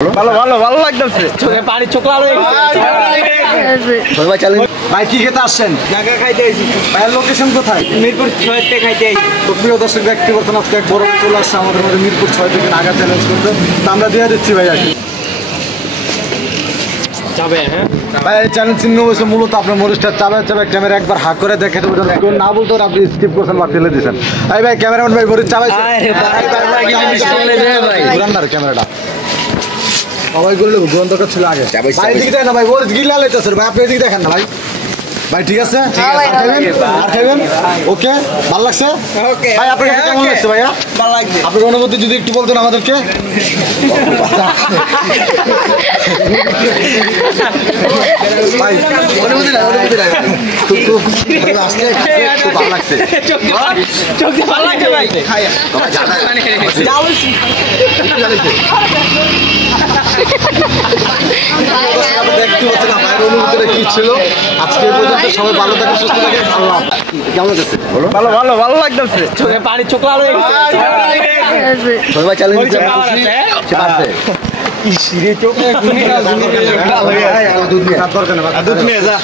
ভালো ভালো ভালো লাগতেছে চোখে পানি চোখ লাল হয়ে গেছে ভাই চলেন ভাই কি খেতে আসছেন জায়গা খাইতে আইছি ভাইয়ের লোকেশন কোথায় মিরপুর 6 তে খাইতে আইছি তো প্রিয় দর্শক ব্যক্তি বলছেন আজকে এক বড় চলে আসছে আমাদের মধ্যে মিরপুর 6 থেকে নাগা চ্যালেঞ্জ করতে তো আমরা দিয়ে দিচ্ছি ভাই আর যাবে হ্যাঁ ভাই এই চ্যালেঞ্জ চিহ্ন হয়েছে মূলত আপনার মরিচটা চাবে চাবে ক্যামেরা একবার হাক করে দেখে দেবো কেউ না বলতো আপনি স্কিপ করছেন বা ফেলে দিয়েছেন এই ভাই ক্যামেরাম্যান ভাই মরিচ চাবাইছে ক্যামেরাটা সবাই বললো গ্রন্থটা ছিল আগে ভাই এদিকে দেখেন না ভাই ওর গিলা লাইতেছে ভাই আপনি এদিকে দেখেন না ভাই ভাই ঠিক আছে আর খাইবেন ওকে ভালো লাগছে ভাই আপনার কাছে কেমন লাগছে ভাইয়া ভালো লাগছে আপনার অনুভূতি যদি একটু বলতেন আমাদেরকে ভাই অনুভূতি না আসলে খুব ভালো লাগছে চোখ ভালো লাগছে ভাই খাইয়া দেখতে পাচ্ছেন আপনার অনুভূতিটা কি ছিল আজকে পর্যন্ত সবাই ভালো থাকেন সুস্থ থাকেন আল্লাহ কেমন লাগছে ভালো ভালো ভালো লাগতেছে চোখে পানি চোখ লাল হয়ে গেছে সবাই চ্যালেঞ্জ আছে কি সিরে চোখ দুধ নিয়ে যা